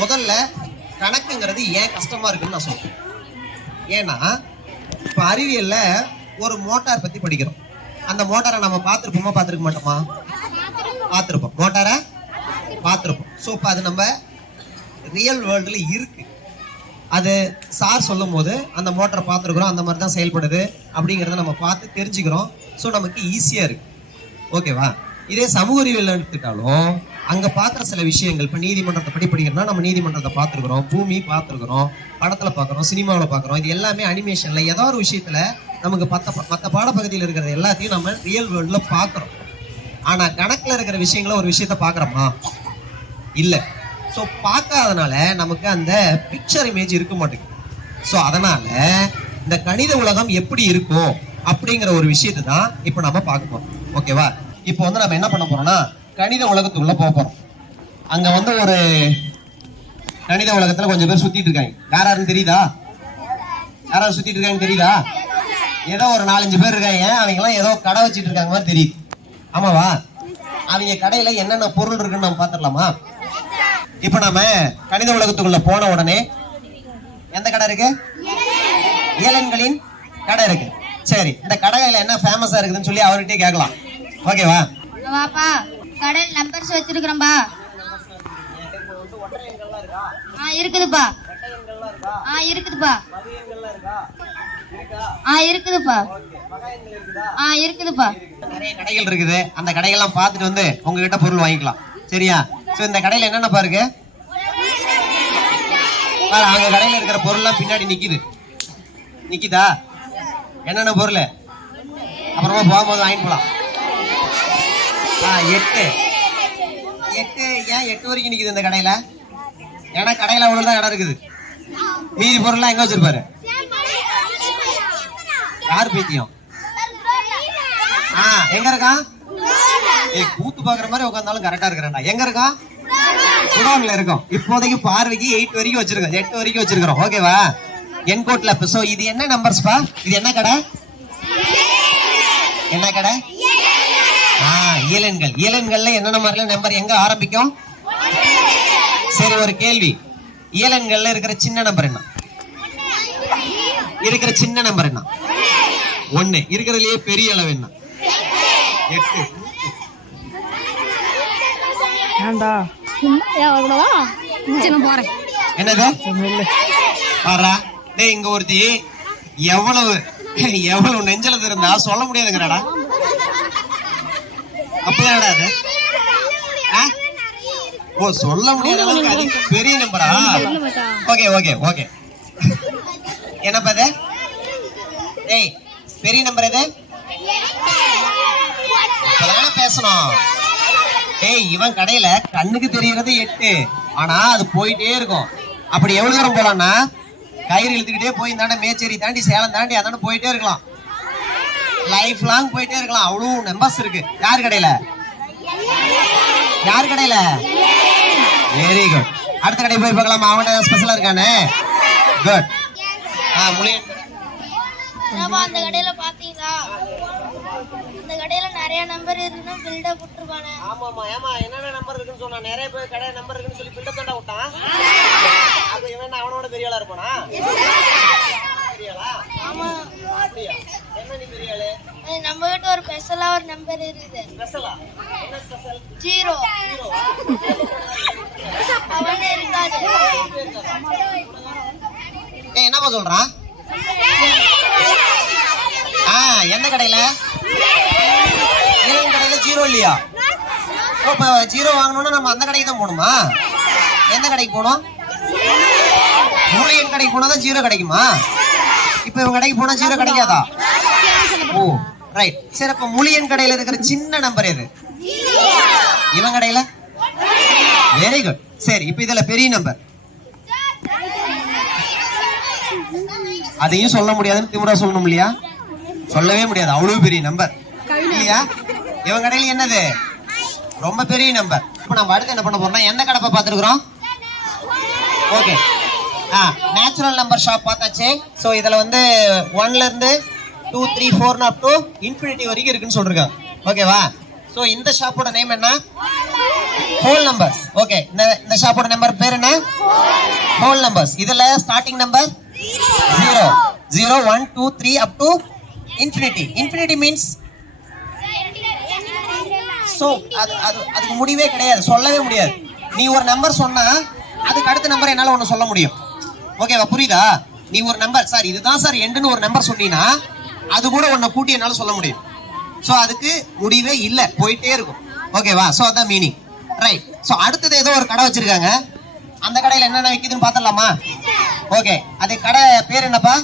முதல்ல கணக்குங்கிறது ஏன் கஷ்டமா இருக்குன்னு நான் சொல்றேன். ஏன்னா இப்ப அறிவியல்ல ஒரு மோட்டார் பத்தி படிக்கிறோம். அந்த மோட்டாரை நம்ம பார்த்திருப்போமா பார்த்திருக்க மாட்டோமா? பார்த்திருப்போம். மோட்டாரை பார்த்திருப்போம். ஸோ இப்போ அது நம்ம ரியல் வேர்ல்டுல இருக்கு. அது சார் சொல்லும் போது அந்த மோட்டரை பார்த்துருக்குறோம், அந்த மாதிரி தான் செயல்படுது அப்படிங்கிறத நம்ம பார்த்து தெரிஞ்சுக்கிறோம். ஸோ நமக்கு ஈஸியா இருக்கு. ஓகேவா? இதே சமூக அறிவியல் எடுத்துட்டாலும் அங்க பார்க்குற சில விஷயங்கள், இப்போ நீதிமன்றத்தை படி படிக்கிறோம்னா நம்ம நீதிமன்றத்தை பார்த்துருக்குறோம், பூமி பார்த்துருக்குறோம், படத்துல பார்க்குறோம், சினிமாவில் பார்க்குறோம். இது எல்லாமே அனிமேஷன்ல ஏதோ ஒரு விஷயத்துல நமக்கு மற்ற பாடப்பகுதியில் இருக்கிறது எல்லாத்தையும் நம்ம ரியல் வேர்ல்ட்ல பார்க்குறோம். ஆனா கணக்குல இருக்கிற விஷயங்கள ஒரு விஷயத்த பார்க்குறோமா? இல்லை. ஸோ பார்க்காதனால நமக்கு அந்த பிக்சர் இமேஜ் இருக்க மாட்டேங்குது. ஸோ அதனால இந்த கணித உலகம் எப்படி இருக்கும் அப்படிங்கிற ஒரு விஷயத்தை தான் இப்போ நம்ம பார்க்க போறோம். ஓகேவா? இப்போ வந்து நம்ம என்ன பண்ண போறோம்னா கணித உலகத்துக்குள்ள போக போறோம். அங்க வந்து ஒரு கணித உலகத்துல கொஞ்சம் பேர் சுத்திட்டு இருக்காங்க. யாராருன்னு தெரியுதா? யாராவது சுத்திட்டு இருக்காங்க தெரியுதா? ஏதோ ஒரு 4-5 பேர் இருக்காங்க. அவங்க எல்லாம் ஏதோ கடை வச்சிட்டு இருக்காங்க மாதிரி தெரியுது. ஆமாவா? அவங்க கடையில என்னென்ன பொருள் இருக்குன்னு நம்ம பாத்துடலாமா? இப்ப நம்ம கணித உலகத்துக்குள்ள போன உடனே எந்த கடை இருக்கு? ஏலன்களின் கடை இருக்கு. சரி, இந்த கடையில என்ன ஃபேமஸா இருக்குதுன்னு சொல்லி அவர்கிட்ட கேட்கலாம். ஓகேவா? வாப்பா, கடையில் நம்பர்ஸ் வச்சிருக்கிறோம்பா. இருக்குதுப்பா. இருக்குதுப்பா. இருக்குதுப்பா. இருக்குதுப்பா. நிறைய கடைகள் இருக்குது. அந்த கடைகள்லாம் பார்த்துட்டு வந்து உங்ககிட்ட பொருள் வாங்கிக்கலாம். சரியா? சோ இந்த கடையில என்னென்னப்பா இருக்கு? அவங்க கடையில இருக்கிற பொருள்லாம் பின்னாடி நிக்குதா? என்னென்ன பொருள்? அப்புறமா போகும்போது வாங்கிட்டு போலாம். 8 ஏன் 8 வரைக்கும் நிக்குது இந்த கடையில? ஏன்னா கடையில அவ்வளவுதான் இடம் இருக்குது. மீதி பொருள்லாம் எங்க வச்சிருப்பாரு? யார் பைத்தியம்? எங்க இருக்கான்? கூத்து பாக்குற மாதிரி உட்கார்ந்தாலும் கரெக்டா இருக்கிறேன்டா. எங்க இருக்கான்? குடோன்ல இருக்கும். இப்போதைக்கு பார்வைக்கு 8 வரைக்கும் வச்சிருக்கோம், 8 வரைக்கும் வச்சிருக்கிறோம். ஓகேவா? என்கோட்ல. சோ இது என்ன நம்பர்ஸ்பா? இது என்ன கடை? என்ன கடை? இயலன்கள். இயலன்கள்ல என்னென்ன மாதிரில நம்பர் எங்க ஆரம்பிக்கும்? சரி, ஒரு கேள்வி. இயலன்கள்ல இருக்கிற சின்ன நம்பர் என்ன? இருக்கிற சின்ன நம்பர் என்ன? 1. இருக்கிறதுலயே பெரிய அளவு என்ன? 8. என்னது? பாரா டேய், இங்க ஒருத்தி எவ்வளவு நெஞ்சலது இருந்தா சொல்ல முடியாதுங்கிறாடா. அப்படியாடா அது? ஓ, சொல்ல முடியாத அளவுக்கு அது பெரிய நம்பரா? Okay okay okay. என்னப்பா இது? டேய், பெரிய நம்பர் எது? இப்பதானே பேசணும். டேய், இவன் கடையில கண்ணுக்கு தெரியறது 8, ஆனா அது போயிட்டே இருக்கும். அப்படி எவ்வளவு தூரம் போலாம்னா கயிறு இழுத்துக்கிட்டே போய் இந்தாண்ட மேச்சேரி தாண்டி சேலம் தாண்டி அதாண்ட போயிட்டே இருக்கலாம். லைஃப் லாங் போயிட்டே இருக்கலாம். அவ்வளவு நம்பர்ஸ் இருக்கு. யார் கடையில? யார் கடையில? Very good. அடுத்த கடை போய் பார்க்கலாமா? அவன் ஸ்பெஷலா இருக்கானே. குட். முளியன் அந்த கடையில பாத்தீங்களா? அந்த கடையில நிறைய நம்பர் இருக்குன்னு பில்டப் விட்டுருக்கானே. ஆமாமா. ஏமா என்னென்ன நம்பர் இருக்குன்னு சொன்னா? நிறைய பேர் கடை நம்பர் இருக்குன்னு சொல்லி பில்டப் தாண்டா விட்டான். அது இவன் அவனோட பெரிய ஆளா இருப்பானா? பெரிய ஆளா? ஆமா. அப்படியா? என்ன நீ பெரிய ஆளு? நம்ம கிட்ட ஒரு ஸ்பெஷலா ஒரு நம்பர் இருக்குது. ஸ்பெஷலா? என்ன ஸ்பெஷல்? 0. அவனே இருக்காது. என்னப்பா சொல்றான்? எந்த கடையில? கடையில 0 இல்லையா? இப்ப 0 வாங்கணும்னா நம்ம அந்த கடைக்கு தான் போகணுமா? எந்த கடைக்கு போகணும்? மூலியன் கடைக்கு போனாதான் 0 கிடைக்குமா? இப்ப இவங்க கடைக்கு போனா 0 கிடைக்காதா? ஓ ரைட். சரி, அப்ப மூலியன் கடையில இருக்கிற சின்ன நம்பர் எது? இவன் கடையில? Very good. சரி, இப்ப இதுல பெரிய நம்பர் அதையும் சொல்ல முடியாதுன்னு திமுறா சொல்லணும் இல்லையா? சொல்லவே முடியாது, அவ்வளவு பெரிய நம்பர் இல்லையா? இவன் கடையில என்னது? ரொம்ப பெரிய நம்பர். இப்ப நம்ம அடுத்து என்ன பண்ண போறோம்னா எந்த கடை பார்த்துருக்கிறோம்? ஓகே, நேச்சுரல் நம்பர் ஷாப் பார்த்தாச்சு. ஸோ இதுல வந்து 1ல இருந்து 2, 3, 4 அப் டு இன்ஃபினிட்டி வரைக்கும் இருக்குன்னு சொல்றாங்க. ஓகேவா? ஸோ இந்த ஷாப்போட நேம் என்ன? Whole numbers. ஓகே, இந்த ஷாப்போட நம்பர் பேர் என்ன? Whole numbers. இதுல starting number 0 0 1 2 3 up to infinity. Infinity means so அதுக்கு முடிவே கிடையாது, சொல்லவே முடியாது. நீ ஒரு நம்பர் சொன்னா அதுக்கு அடுத்த நம்பர் என்னால ஒன்னு சொல்ல முடியும். ஓகேவா, புரியுதா? நீ ஒரு நம்பர் சார் இதுதான் சார் எண்டுன்னு ஒரு நம்பர் சொன்னீனா அது கூட ஒன்ன கூட்டி என்னால சொல்ல முடியும். சோ அதுக்கு முடிவே இல்ல, போயிட்டே இருக்கும். ஓகேவா, சோ அதான் மீனிங். ரைட். சோ அடுத்தது ஏதோ ஒரு கடை வச்சிருக்காங்க. அந்த கடையில என்னென்ன விக்குதுன்னு பார்த்தலாமா? ஓகே, அது கடை பேர் என்னப்பா?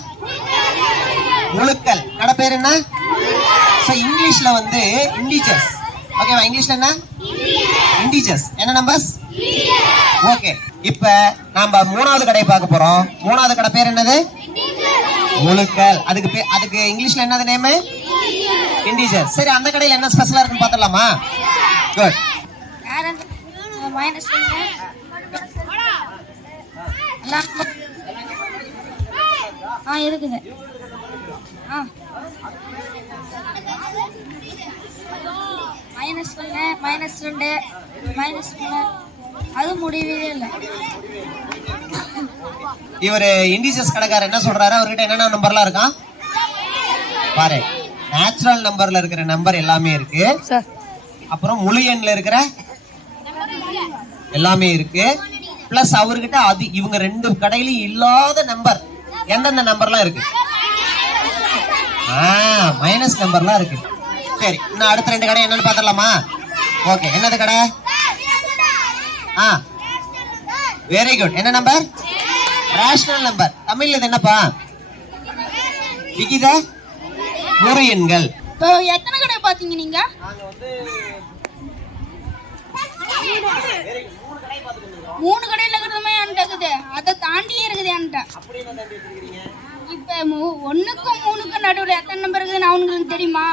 முழுக்கல். கடை பேர் என்ன? சோ இங்கிலீஷ்ல வந்து இண்டிஜர்ஸ். ஓகேவா, இங்கிலீஷ்ல என்ன? இண்டிஜர்ஸ். என்ன நம்பர்ஸ்? ஓகே, இப்ப நாம மூணாவது கடை பார்க்க போறோம். மூணாவது கடை பேர் என்னது? முழுக்கல். அதுக்கு இங்கிலீஷ்ல என்னது நேம்? இண்டிஜர்ஸ். சரி, அந்த கடையில என்ன ஸ்பெஷலா இருக்குன்னு பார்த்தலாமா? குட். மைனஸ் இருக்குது. -1 -2 -1 அது முடியவே இல்லை. இவரு இண்டிஜர்ஸ் கடைக்காரர் என்ன சொல்றாரு? அவர்கிட்ட என்னென்ன நம்பர்லாம் இருக்கான் பாரு. நேச்சுரல் நம்பர்ல இருக்கிற நம்பர் எல்லாமே இருக்கு, அப்புறம் முழு எண்ல இருக்கிற எல்லாமே இருக்கு. பிளஸ் அவர்கிட்ட அது இவங்க ரெண்டு கடையிலும் இல்லாத நம்பர் எந்தெந்த நம்பர்லாம் இருக்கு? மைனஸ் நம்பர்லாம் இருக்கு. சரி, இன்னும் அடுத்த ரெண்டு கடை என்னன்னு பாத்திரலாமா? ஓகே, என்னது கடை? Very good. என்ன நம்பர்? Rational number. தமிழ்ல இது என்னப்பா? விகித முழு எண்கள். எத்தனை கடை பாத்தீங்க நீங்க? மூணு கடையில இருக்கிறதுமே என்கிட்ட இருக்குது, அதை தாண்டியே இருக்குது என்கிட்ட. இப்ப 1க்கும் 3க்கும் நடுவுல எத்தனை நம்பர் இருக்குதுன்னு அவங்களுக்கு தெரியுமா?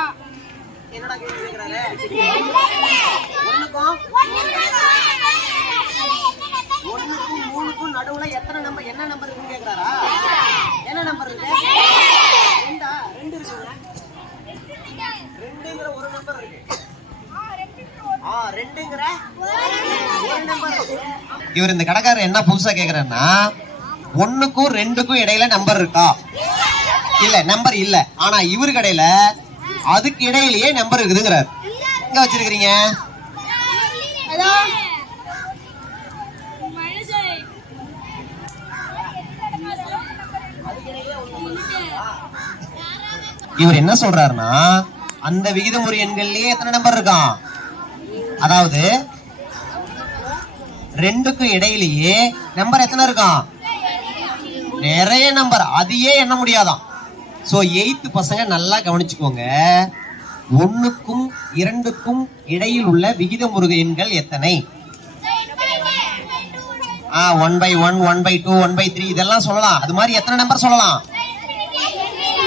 நடுவுல எத்தனை நம்பர், என்ன நம்பர் இருக்குன்னு கேக்குறாரா? என்ன நம்பர் இருக்கு? ரெண்டு இருக்குங்க. ரெண்டுங்கிற ஒரு நம்பர் இருக்கு. ரெண்டுங்கிற ஒரு நம்பர். இவர் இந்த கடைக்காரர் என்ன புதுசா கேக்குறாருன்னா 1க்கும் 2க்கும் இடையில நம்பர் இருக்கா? இல்ல, நம்பர் இல்ல. ஆனா இவரு கடையில அதுக்கு இடையிலேயே நம்பர் இருக்குதுங்கிறார். எங்க வச்சிருக்கீங்க? இவர் என்ன சொல்றாருன்னா அந்த விகிதமுறை எண்கள்லயே எத்தனை நம்பர் இருக்கான்? அதாவது 2க்கும் இடையிலேயே நம்பர் எத்தனை இருக்கான்? நிறைய நம்பர், அதையே எண்ண முடியாதான். சோ 8th பசங்க நல்லா கவனிச்சுக்கோங்க. 1க்கும் 2க்கும் இடையில் உள்ள விகிதமுறு எண்கள் எத்தனை? 1/1 1/2 1/3 இதெல்லாம் சொல்லலாம். அது மாதிரி எத்தனை நம்பர் சொல்லலாம்?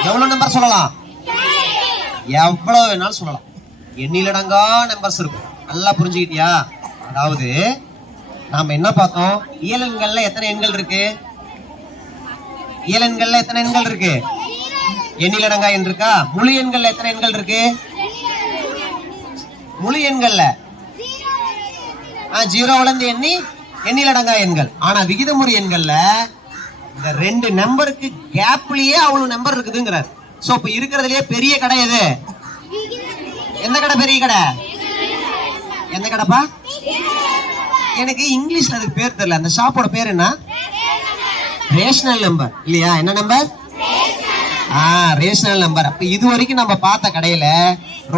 எவ்வளவு நம்பர் சொல்லலாம்? எவ்வளவு வேணாலும் சொல்லலாம். எண்ணிலடங்கா நம்பர்ஸ் இருக்கும். நல்லா புரிஞ்சுக்கிட்டியா? அதாவது நாம என்ன பார்த்தோம்? இயலெண்கள்ல எத்தனை எண்கள் இருக்கு? இயலெண்கள்ல எத்தனை எண்கள் இருக்கு? எண்ணிலடங்கா எண் இருக்கா? முழு எண்கள்ல எத்தனை எண்கள் இருக்கு? முழு எண்கள்ல 0ல இருந்து எண்ணி எண்ணிலடங்கா எண்கள். ஆனா விகிதமுறு எண்கள்ல இந்த ரெண்டு நம்பருக்கு கேப்லயே அவ்வளவு நம்பர் இருக்குதுங்கிறார். சோ இப்ப இருக்கிறதுலயே பெரிய கடை எது? எந்த கடை பெரிய கடை? எந்த கடைப்பா? எனக்கு இங்கிலீஷ்ல அதுக்கு பேர் தெரியல. அந்த ஷாப்போட பேர் என்ன? ரேஷனல் நம்பர் இல்லையா? என்ன நம்பர்? Rational number. அப்ப இது வரைக்கும் நம்ம பார்த்த கடையில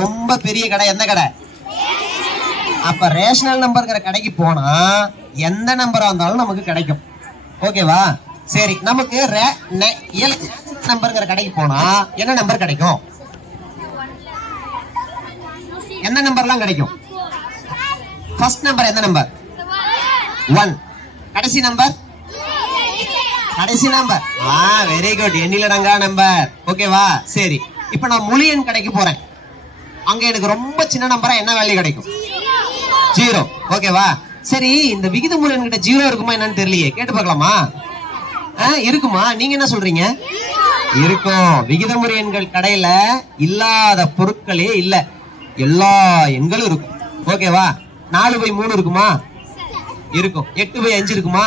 ரொம்ப பெரிய கடை எந்த கடை? அப்ப ரேஷனல் நம்பர்ங்கிற கடைக்கு போனா எந்த நம்பரா இருந்தாலும் நமக்கு கிடைக்கும். ஓகேவா? சரி, நமக்கு நம்பர்ங்கிற கடைக்கு போனா என்ன நம்பர் கிடைக்கும்? எந்த நம்பர்லாம் கிடைக்கும்? ஃபர்ஸ்ட் நம்பர் எந்த நம்பர்? 1. கடைசி நம்பர்? கடைசி நம்பர். Very good. எண்ணிலடங்கா நம்பர். ஓகேவா? சரி, இப்ப நான் முழு எண் கடைக்கு போறேன். அங்க எனக்கு ரொம்ப சின்ன நம்பரா என்ன வேல்யூ கிடைக்கும்? 0. ஓகேவா? சரி, இந்த விகிதமுறை என்கிட்ட 0 இருக்குமா என்னன்னு தெரியலையே, கேட்டு பார்க்கலாமா? இருக்குமா? நீங்க என்ன சொல்றீங்க? இருக்கும். விகிதமுறை எண்கள் கடையில இல்லாத பொருட்களே இல்ல, எல்லா எண்களும் இருக்கும். ஓகேவா? 4/3 இருக்குமா? இருக்கும். 8/5 இருக்குமா?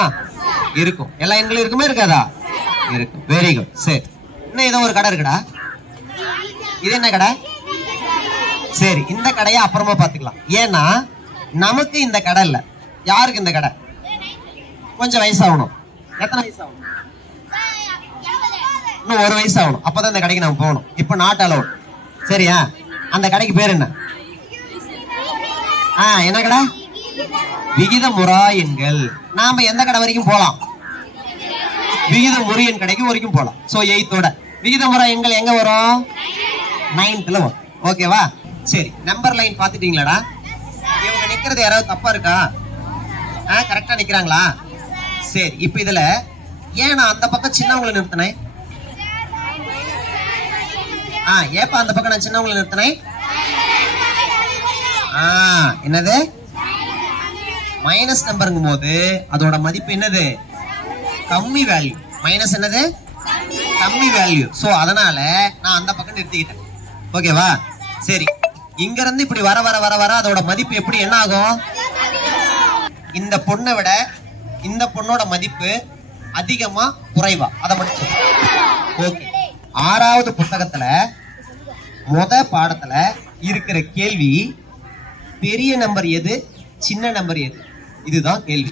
இருக்கும். எல்லா எண்களும் இருக்குமே இருக்காதா? இருக்கும். Very good. சரி, இன்னும் ஏதோ ஒரு கடை இருக்குடா. இது என்ன கடை? சரி, இந்த கடையை அப்புறமா பாத்துக்கலாம். ஏன்னா நமக்கு இந்த கடை இல்ல. யாருக்கு இந்த கடை? கொஞ்சம் வயசாகணும். எத்தனை வயசு ஆகணும்? இன்னும் 1 வயசு ஆகணும். அப்பதான் இந்த கடைக்கு நம்ம போகணும். இப்ப நாட் அலவுட். சரியா? அந்த கடைக்கு பேர் என்ன? என்ன கடை? விகிதமுறா எண்கள். நாம எந்த கடை வரைக்கும் போலாம்? விகிதமுறு எண் கடைக்கு வரைக்கும் போலாம். சோ 8th விகிதமுறா எண்கள் எங்க வரும்? 9th வரும். ஓகேவா? சரி, நம்பர் லைன் பாத்துட்டீங்களாடா? இவங்க நிக்கிறது யாராவது தப்பா இருக்கா? கரெக்டா நிக்கிறாங்களா? சரி, இப்ப இதுல ஏன் நான் அந்த பக்கம் சின்னவங்களை நிறுத்தினேன்? ஏப்பா அந்த பக்கம் நான் சின்னவங்களை நிறுத்தினேன்? என்னது? மைனஸ் நம்பருங்கும் போது அதோட மதிப்பு என்னது? கம்மி வேல்யூ. மைனஸ் என்னது? கம்மி வேல்யூ. சோ அதனால நான் அந்த பக்கம் நிறுத்திக்கிட்டேன். ஓகேவா? சரி, இங்க இருந்து இப்படி வர வர வர வர அதோட மதிப்பு எப்படி என்ன ஆகும்? இந்த பொண்ணை விட இந்த பொண்ணோட மதிப்பு அதிகமா குறைவா? அதை மட்டும். ஓகே, 6வது புத்தகத்துல முத பாடத்துல இருக்கிற கேள்வி பெரிய நம்பர் எது, சின்ன நம்பர் எது? இதுதான் கேள்வி.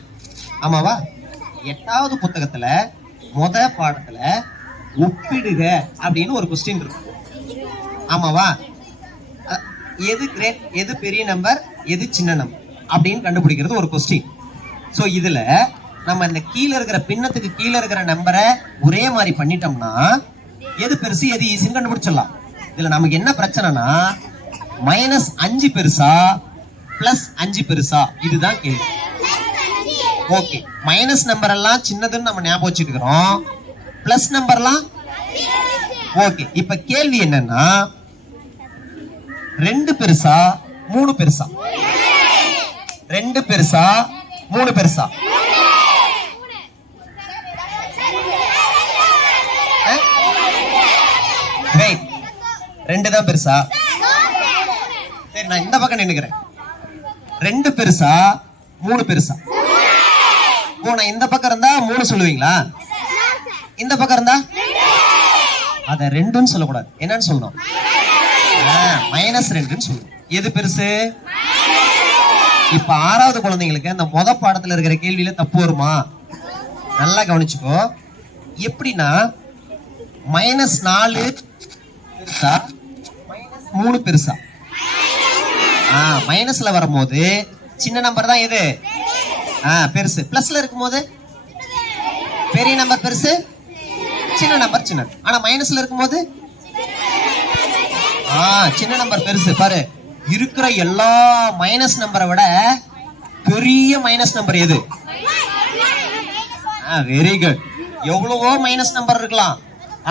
ஆமாவா? 8வது புத்தகத்துல முத பாடத்துல ஒப்பிடுக அப்படின்னு ஒரு கொஸ்டின் இருக்கு. ஆமாவா? எது கிரேட், எது பெரிய நம்பர், எது சின்ன நம்பர் அப்படின்னு கண்டுபிடிக்கிறது ஒரு கொஸ்டின். சோ இதுல நம்ம இந்த கீழே இருக்கிற பின்னத்துக்கு கீழே இருக்கிற நம்பரை ஒரே மாதிரி பண்ணிட்டோம்னா எது பெருசு எது ஈஸின்னு கண்டுபிடிச்சிடலாம். இதுல நமக்கு என்ன பிரச்சனைனா -5 பெருசா +5 பெருசா? இதுதான் கேள்வி. ஓகே, மைனஸ் நம்பர் எல்லாம் சின்னதுன்னு நம்ம ஞாபகம் வச்சுக்கிறோம். பிளஸ் நம்பர்லாம் ஓகே. இப்ப கேள்வி என்னன்னா 2 பெருசா 3 பெருசா? 2 பெருசா 3 பெருசா? ரைட், 2 தான் பெருசா. சரி, நான் இந்த பக்கம் நின்னுக்கிறேன். 2 பெருசா 3 பெருசா? நான் இந்த பக்கம் இருந்தா 3 சொல்லுவீங்களா? இந்த பக்கம் இருந்தா அத 2ன்னு சொல்லக்கூடாது. என்னன்னு சொல்லணும்? -2ன்னு சொல்லணும். எது பெருசு? இப்ப 6வது குழந்தைங்களுக்கு அந்த முத பாடத்துல இருக்கிற கேள்வியில தப்பு வருமா? நல்லா கவனிச்சுக்கோ. எப்படின்னா -4 பெருசா -3 பெருசா? மைனஸ்ல வரும்போது சின்ன நம்பர் தான் எது பெருசு. பிளஸ்ல இருக்கும்போது பெரிய நம்பர் பெருசு, சின்ன நம்பர் சின்னது. ஆனா மைனஸ்ல இருக்கும்போது சின்ன நம்பர் பெருசு. பாரு, இருக்கிற எல்லா மைனஸ் நம்பரை விட பெரிய மைனஸ் நம்பர் எது? Very good. எவ்வளவோ மைனஸ் நம்பர் இருக்கலாம்,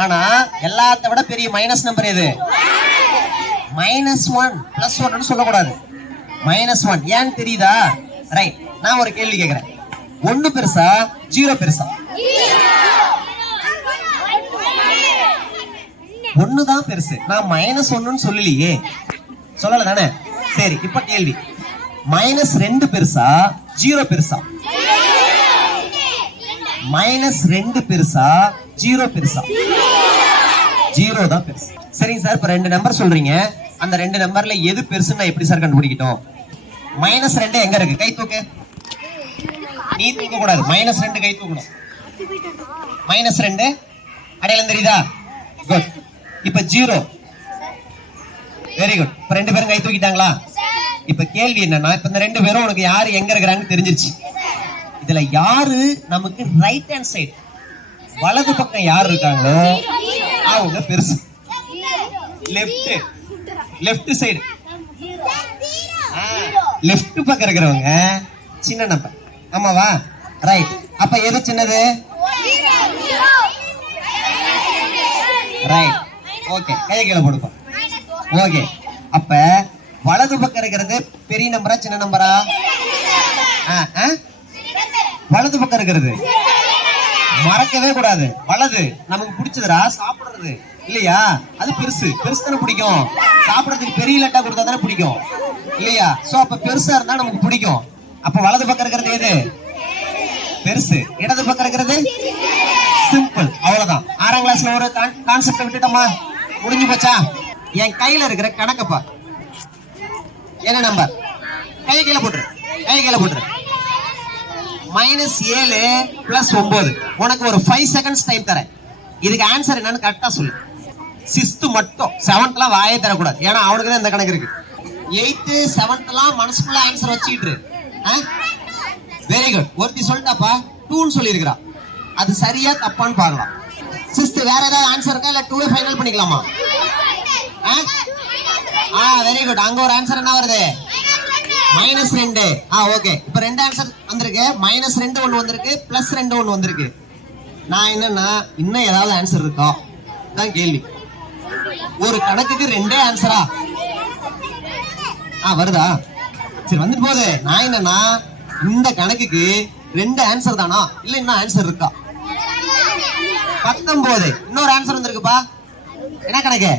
ஆனா எல்லாத்த விட பெரிய மைனஸ் நம்பர் எது? -1 +1 சொல்லக்கூடாது. -1 ஏன்னு தெரியுதா? ரைட், நான் ஒரு கேள்வி கேட்கிறேன். 1 பெருசா 0 பெருசா? 1 தான் பெருசு. நான் -1ன்னு சொல்லலையே, சொல்லல தானே? சரி, இப்ப கேள்வி -2 பெருசா 0 பெருசா? -2 பெருசா 0 பெருசா? 0 தான் பெருசு. சரிங்க சார், இப்ப 2 நம்பர் சொல்றீங்க. அந்த 2 நம்பர்ல எது பெருசுன்னு நான் எப்படி சார் கண்டுபிடிக்கட்டும்? -2 எங்க இருக்கு? கை தூக்கு. நீ தூக்க கூடாது. -2 கை தூக்கணும். -2 அடையாளம் தெரியுதா? குட். இப்ப 0. Very good. இப்ப 2 பேரும் கை தூக்கிட்டாங்களா? இப்ப கேள்வி என்னன்னா, இப்ப இந்த 2 பேரும் உனக்கு யாரு எங்க இருக்கிறாங்கன்னு தெரிஞ்சிருச்சு. இதுல யாரு நமக்கு ரைட் ஹேண்ட் சைடு, வலது பக்கம் யாரு இருக்காங்களோ அவங்க பெருசு. லெஃப்ட் சைடு, லெஃப்ட் பக்கம் இருக்கிறவங்க சின்ன நம்பர். ஆமாவா? ரைட். அப்ப எது சின்னது? ரைட். ஓகே, கையை கீழே போடுப்போம். ஓகே, அப்ப வலது பக்கம் இருக்கிறது பெரிய நம்பரா சின்ன நம்பரா? வலது பக்கம் இருக்கிறது மறக்கவே கூடாது. வலது நமக்கு பிடிச்சதுடா, சாப்பிடுறது இல்லையா? அது பெருசு. பெருசு தானே பிடிக்கும். சாப்பிடறதுக்கு பெரிய லட்டா கொடுத்தா தானே பிடிக்கும் இல்லையா? சோ அப்ப பெருசா இருந்தா நமக்கு பிடிக்கும். அப்ப வலது பக்கம் இருக்கிறது எது? பெருசு, இடது பக்கம் இருக்கிறது சிம்பிள். அவ்வளவுதான். 6ஆம் கிளாஸ்ல ஒரு கான்செப்ட் விட்டுட்டோமா, முடிஞ்சு போச்சா? என் கையில இருக்கிற கணக்கப்பா, என்ன நம்பர்? கையை கீழே போட்டுரு, கையை கீழே போட்டுரு. -7 + 9. உனக்கு ஒரு 5 செகண்ட்ஸ் டைம் தரேன். இதுக்கு ஆன்சர் என்னன்னு கரெக்டா சொல்லு. 6th மட்டும், 7th வாயே தரக்கூடாது, ஏன்னா அவனுக்கு தான் இந்த கணக்கு இருக்கு. 8th 7th மனசுக்குள்ள ஆன்சர் வச்சுக்கிட்டு. Very good. ஒருத்தி சொல்லிட்டாப்பா 2ன்னு சொல்லி இருக்கிறா, அது சரியா தப்பான்னு பார்க்கலாம். 6th வேற ஏதாவது ஆன்சர் இருக்கா, இல்ல 2 ஃபைனல் பண்ணிக்கலாமா? Very good. அங்க ஒரு ஆன்சர் என்ன வருது? -2. ஓகே. இப்ப 2 ஆன்சர் வந்திருக்கு. -2 ஒன்னு வந்திருக்கு, +2 ஒன்னு வந்திருக்கு. நான் என்னன்னா இன்னும் ஏதாவது ஆன்சர் இருக்கா தான் கேள்வி. ஒரு கணக்குக்கு 2 ஆன்சரா வருதா? சரி, வந்துட்டு போகுது. நான் என்னன்னா இந்த கணக்குக்கு 2 ஆன்சர் தானா, இல்ல இன்னும் ஆன்சர் இருக்கா? 19. இன்னொரு ஆன்சர் வந்திருக்குப்பா. என்ன கணக்கு?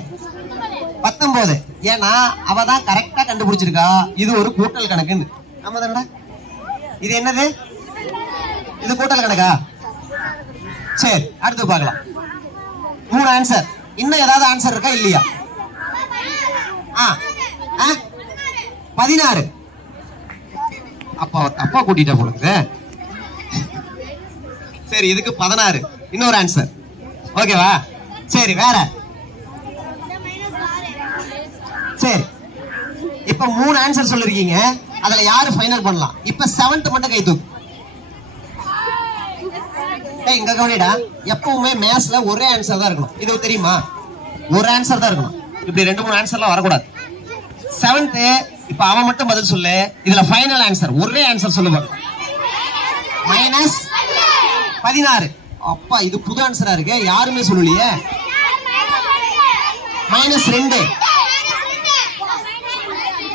19. ஏன்னா அவ தான் கரெக்டா கண்டுபிடிச்சிருக்கா இது ஒரு கூட்டல் கணக்குன்னு. ஆமா தானடா? இது என்னது? இது கூட்டல் கணக்கா? சரி, அடுத்து பார்க்கலாம். 3 ஆன்சர். இன்னும் ஏதாவது ஆன்சர் இருக்கா இல்லையா? 16. அப்பா கூட்டிட்ட போலுங்க. சரி, இதுக்கு 16. இன்னொரு ஆன்சர். ஓகேவா? சரி, வேற. சரி, இப்ப 3 ஆன்சர் சொல்லிருக்கீங்க. அதுல யாரு ஃபைனல் பண்ணலாம்? இப்ப 7th மட்டும் கை தூக்கு. இங்க கவனிடா, எப்பவுமே மேத்ஸ்ல ஒரே ஆன்சர் தான் இருக்கணும். இது தெரியுமா? ஒரு ஆன்சர் தான் இருக்கணும். இப்படி 2-3 ஆன்சர்லாம் வரக்கூடாது. 7th இப்ப அவன் மட்டும் பதில் சொல்லு. இதுல ஃபைனல் ஆன்சர் ஒரே ஆன்சர் சொல்லு பாரு. -16. அப்பா, இது புது ஆன்சரா இருக்கு, யாருமே சொல்லலையே. -2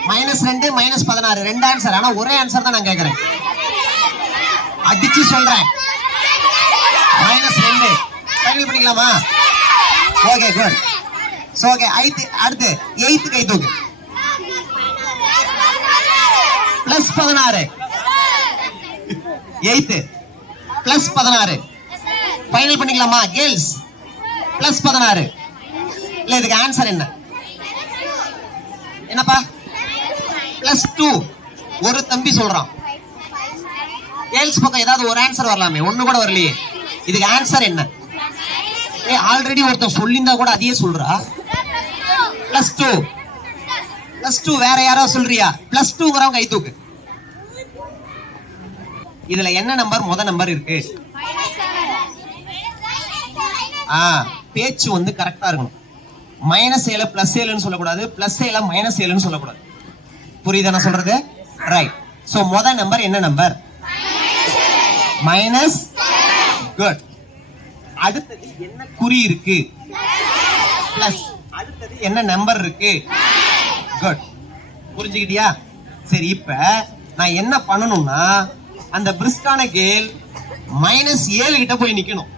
-2 2 ஆன்சர். ஆனா ஒரே ஆன்சர் தான் நான் கேக்குறேன். அடிச்சு சொல்றேன். -2 ஃபைனல் பண்ணிக்கலாமா? Okay, good. சோ ஓகே, அடுத்து 8th கை தூக்கு. +16. 8th +16 ஃபைனல் பண்ணிக்கலாமா கேர்ள்ஸ்? +16. இல்ல, இதுக்கு ஆன்சர் என்ன? என்னப்பா? +2. ஒரு தம்பி சொல்றான். கேர்ள்ஸ் பக்கம் ஏதாவது ஒரு ஆன்சர் வரலாமே, ஒண்ணு கூட வரலையே. இதுக்கு ஆன்சர் என்ன? ஆல்ரெடி ஒருத்தன் சொல்லியிருந்தா கூட அதையே சொல்றா. +2 வேற யாரோ சொல்றியா? +2ங்கறவங்க கை தூக்கு. இதுல என்ன நம்பர் முத நம்பர் இருக்கு? பேச்சு வந்து கரெக்டா இருக்கணும். -7 +7ன்னு சொல்லக்கூடாது, +7 -7ன்னு சொல்லக்கூடாது. புரியுதா நான் சொல்றது? ரைட். சோ முத நம்பர் என்ன நம்பர்? மைனஸ். குட். அடுத்தது என்ன குறி இருக்கு? பிளஸ். அடுத்தது என்ன நம்பர் இருக்கு? குட். புரிஞ்சுக்கிட்டியா? சரி, இப்ப நான் என்ன பண்ணணும்னா அந்த பிரிஸ்கான கேள் -7 கிட்ட போய் நிக்கணும்.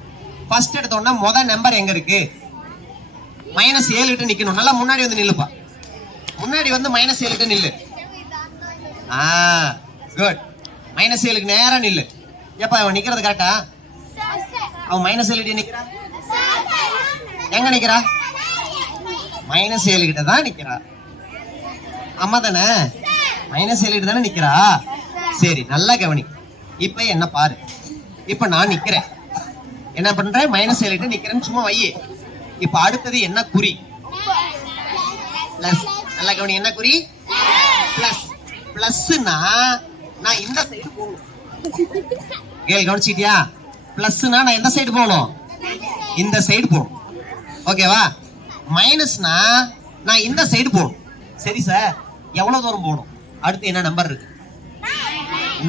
ஃபர்ஸ்ட் எடுத்தோம்னா முத நம்பர் எங்க இருக்கு? -7 கிட்ட நிக்கணும். நல்லா முன்னாடி வந்து நில்லுப்பா. முன்னாடி வந்து -7 கிட்ட நில்லு. குட். -7க்கு நேரா நில்லு. ஏப்பா, அவன் நிக்கிறது கரெக்டா? அவன் -7 கிட்ட நிக்கிறா. எங்க நிக்கிறா? -7 கிட்ட தான் நிக்கிறா. அம்மா தானே? -7 கிட்ட தானே நிக்கிறா. சரி, நல்லா கவனி. இப்ப என்ன பாரு. இப்ப நான் நிக்கிறேன். என்ன பண்றேன்? -7 கிட்ட நிக்கிறேன்னு சும்மா வையே. இப்ப அடுத்தது என்ன குறி? பிளஸ். நல்லா கவனி, என்ன குறி? பிளஸ். பிளஸ்னா நான் இந்த சைடு போகணும். கேள் கவனிச்சிட்டியா? பிளஸ்னா நான் எந்த சைடு போகணும்? இந்த சைடு போகணும். ஓகேவா? மைனஸ்னா நான் இந்த சைடு போகணும். சரி சார், எவ்வளவு தூரம் போகணும்? அடுத்து என்ன நம்பர் இருக்கு?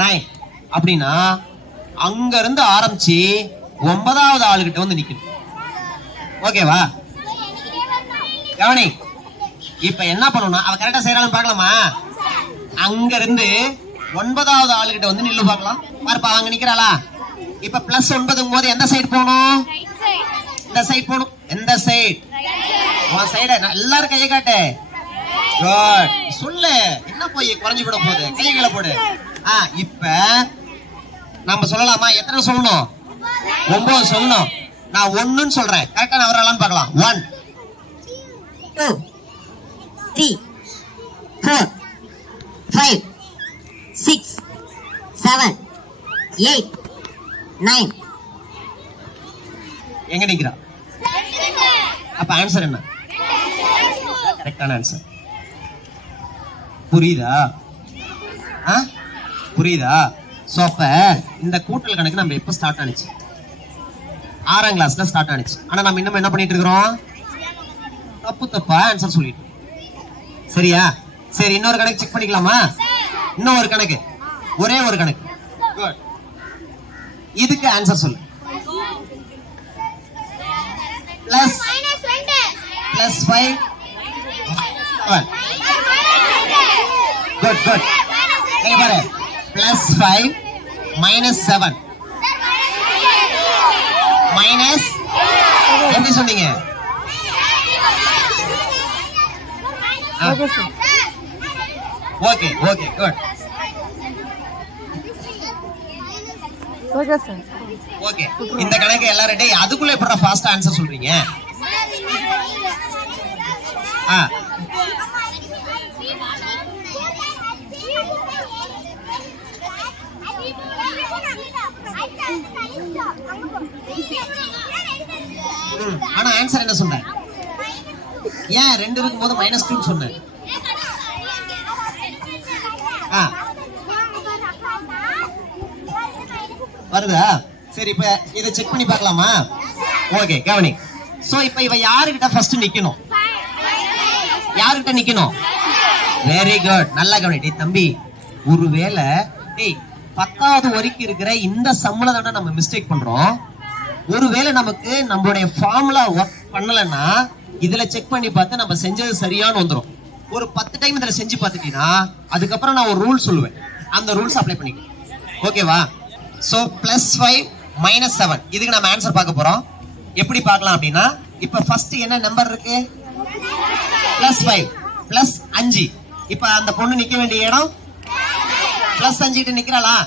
9. அப்படின்னா அங்க இருந்து ஆரம்பிச்சு 9வது ஆளுகிட்ட வந்து நிக்கணும். ஓகேவா? கவனி. இப்ப என்ன பண்ணணும்? அவ கரெக்டா செய்யறான்னு பார்க்கலாமா? அங்க இருந்து 9வது ஆளுகிட்ட வந்து நில்லு பார்க்கலாம். பாருப்பா, அங்க நிக்கிறாளா? இப்ப +9ங்கும் போது எந்த சைடு போகணும்? இந்த சைடு போகணும். எந்த சைடு? உன் சைடு. எல்லாரும் கையை காட்டு. குட். சொல்லு. என்ன போய் குறைஞ்சு விட போகுது? கைகளை போடு. இப்ப நம்ம சொல்லலாமா? எத்தனை சொல்லணும்? 9 சொல்லணும். நான் 1ன்னு சொல்றேன். கரெக்டா நான் வரலாம்னு பார்க்கலாம். 1 2 3 4 5 6 7 8 9. எங்க நிக்கிறா? அப்ப ஆன்சர் என்ன? கரெக்டான ஆன்சர். புரியுதா? புரியுதா? சோ அப்ப இந்த கூட்டல் கணக்கு நம்ம எப்ப ஸ்டார்ட் ஆனிச்சு? 6ஆம் கிளாஸ்ல ஸ்டார்ட் ஆனிச்சு. ஆனா நம்ம இன்னும் என்ன பண்ணிட்டு இருக்கிறோம்? தப்பா ஆன்சர் சொல்லிட்டு. சரியா? சரி, இன்னொரு கணக்கு செக் பண்ணிக்கலாமா? இன்னும் ஒரு கணக்கு, ஒரே ஒரு கணக்கு. குட். இதுக்கு ஆன்சர் சொல்லு. Plus 5 good good. இங்க பாரு, +5 -7 மைனஸ் எப்படி சொன்னீங்க? Okay okay good. ஓகே, இந்த கணக்கு எல்லாரும் டேய் அதுக்குள்ள எப்பறா ஃபாஸ்டா ஆன்சர் சொல்றீங்க? ஆனா ஆன்சர் என்ன சொன்ன? ஏன் 2 இருக்கும்போது -2 சொன்னேன்? வருதா? சரி, இப்ப இத செக் பண்ணி பார்க்கலாமா? ஓகே, கவனி. சோ இப்ப இவ யாருகிட்ட ஃபர்ஸ்ட் நிக்கணும்? யாருகிட்ட நிக்கணும்? வெரி குட், நல்லா கவனி. டேய் தம்பி, ஒருவேளை டேய் 10வது வரைக்கும் இருக்கிற இந்த சம்மல தான் நம்ம மிஸ்டேக் பண்றோம். ஒருவேளை நமக்கு நம்மளுடைய ஃபார்முலா ஒர்க் பண்ணலன்னா இதுல செக் பண்ணி பார்த்து நம்ம செஞ்சது சரியானு வந்துரும். ஒரு 10 டைம் இதுல செஞ்சு பார்த்துட்டீங்கன்னா அதுக்கப்புறம் நான் ஒரு ரூல் சொல்லுவேன். அந்த ரூல்ஸ் அப்ளை பண்ணிக்கோ. ஓகேவா? சோ +5 -7 இதுக்கு நம்ம ஆன்சர் பார்க்க போறோம். எப்படி பார்க்கலாம் அப்படின்னா, இப்ப ஃபர்ஸ்ட் என்ன நம்பர் இருக்கு? +5 +5. இப்ப அந்த பொண்ணு நிக்க வேண்டிய இடம் +5 கிட்ட நிக்கிறாளா?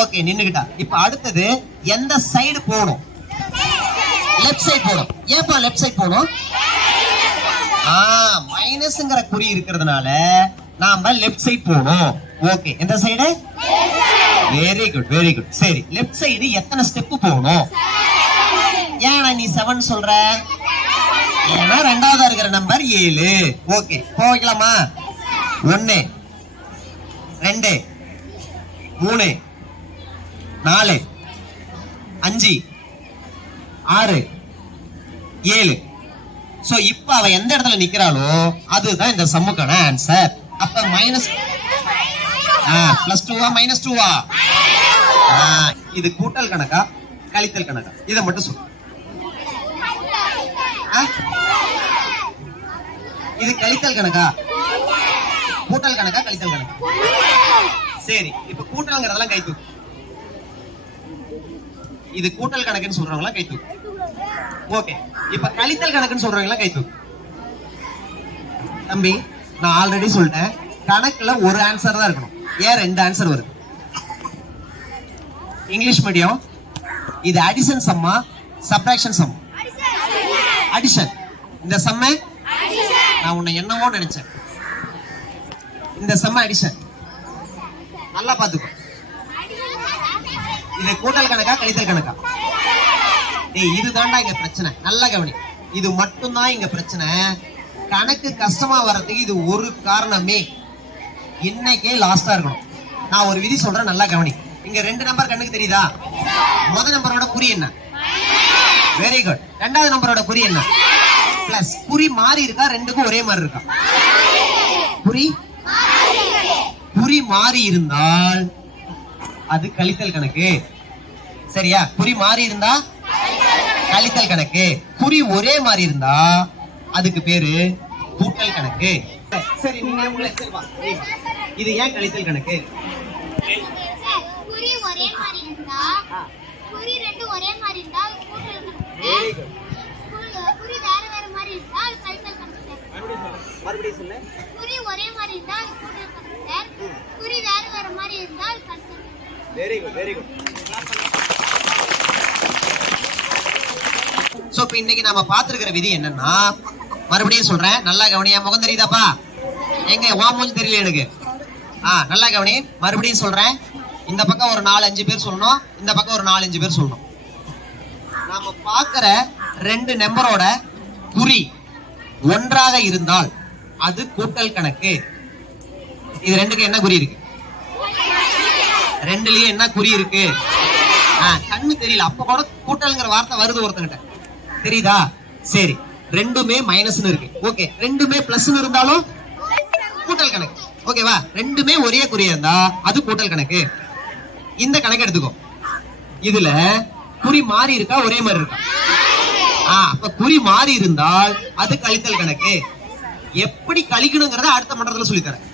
ஓகே, நின்னுகிட்டா. இப்ப அடுத்தது எந்த சைடு போகணும்? லெஃப்ட் சைடு போகணும். ஏப்பா லெஃப்ட் சைடு போகணும்? மைனஸ்ங்கற குறி இருக்கிறதுனால நாம லெஃப்ட் சைடு போகணும். ஓகே, எந்த side? Very good very good. சரி, லெஃப்ட் சைடு எத்தனை ஸ்டெப் போகணும்? ஏன்னா நீ 7 சொல்ற? ஏன்னா ரெண்டாவதா இருக்கிற நம்பர் 7. ஓகே, போய்க்கலாமா? 1 2 3 4 5 6 7. சோ இப்ப அவ எந்த இடத்துல நிக்கிறாளோ அதுதான் இந்த சம்முக்கான ஆன்சர். அப்ப +2வா -2வா? இது கூட்டல் கணக்கா கழித்தல் கணக்கா? இத மட்டும் சொல்லு. இது கழித்தல் கணக்கா கூட்டல் கணக்கா கழித்தல் கணக்கா? சரி, இப்ப கூட்டல்ங்கறதெல்லாம் கை தூக்கு. இது கூட்டல் கணக்குன்னு சொல்றவங்க கை தூக்கு. ஓகே, இப்ப கழித்தல் கணக்குன்னு சொல்றவங்க கை தூக்கு. தம்பி, நான் ஆல்ரெடி சொல்லிட்டேன், கணக்குல ஒரு ஆன்சர் தான் இருக்கணும். ஏன் 2 ஆன்சர் வருது? English medium. இது அடிஷன் சம்மா சப்ட்ராக்ஷன் சம்? அடிஷன். இந்த சம்மை நான் உன்னை என்னவோ நினைச்சேன். இந்த சம்ம அடிஷன். நல்லா பாத்துக்கோ. இது கூட்டல் கணக்கா கழித்தல் கணக்கா? டேய், இதுதான்டா இங்க பிரச்சனை. நல்லா கவனி, இது மட்டும் தான் இங்க பிரச்சனை. கணக்கு கஷ்டமா வர்றதுக்கு இது ஒரு காரணமே. இன்னைக்கே லாஸ்டா இருக்கணும். நான் ஒரு விதி சொல்றேன், நல்லா கவனி. இங்க 2 நம்பர் கண்ணுக்கு தெரியுதா? முதல் நம்பரோட குறி என்ன? Very good. ரெண்டாவது நம்பரோட குறி என்ன? பிளஸ். குறி மாறி இருக்கா? ரெண்டுக்கும் ஒரே மாதிரி இருக்கா? குறி மாறி இருந்தால் அது கழித்தல் கணக்கு. சரியா? குறி மாறி இருந்தா கழித்தல் கணக்கு. குறி ஒரே மாதிரி இருந்தா அதுக்கு பேரு கூட்டல் கணக்கு. சரி, நீங்க இது ஏன் கழித்தல் கணக்கு? குறி ஒரே மாதிரி இருந்தா, குறி ரெண்டு ஒரே மாதிரி இருந்தா கூட்டல் கணக்கு. குறி வேற வேற மாதிரி இருந்தா அது கழித்தல் கணக்கு. மறுபடியும் சொல்லு. குறி ஒரே மாதிரி இருந்தா அது கூட்டல் கணக்கு. குறி வேற வேற மாதிரி இருந்தா அது கழித்தல் கணக்கு. சோ இப்ப இன்னைக்கு நாம பாத்துருக்கிற விதி என்னன்னா, மறுபடியும் சொல்றேன், நல்லா கவனியா. முகம் தெரியுதாப்பா? எங்க மூஞ்சி தெரியல எனக்கு. நல்லா கவனி, மறுபடியும் சொல்றேன். இந்த பக்கம் ஒரு 4-5 பேர் சொல்லணும், இந்த பக்கம் ஒரு 4-5 பேர் சொல்லணும். நாம பாக்குற 2 நம்பரோட குறி ஒன்றாக இருந்தால் அது கூட்டல் கணக்கு. இது ரெண்டுக்கு என்ன குறி இருக்கு? ரெண்டுலயும் என்ன குறி இருக்கு? கண்ணு தெரியல, அப்ப கூட கூட்டல்ங்கிற வார்த்தை வருது ஒருத்தங்கிட்ட, தெரியுதா? சரி, ரெண்டுமே மைனஸ்னு இருக்கு. ஓகே, ரெண்டுமே பிளஸ்னு இருந்தாலும் கூட்டல் கணக்கு. ஓகேவா? ரெண்டுமே ஒரே குறியா இருந்தா அது கூட்டல் கணக்கு. இந்த கணக்கு எடுத்துக்கோ. இதுல குறி மாறி இருக்கா, ஒரே மாதிரி இருக்கா? அப்ப குறி மாறி இருந்தால் அது கழித்தல் கணக்கு. எப்படி கழிக்கணுங்கிறத அடுத்த மன்றத்துல சொல்லித்தரேன்.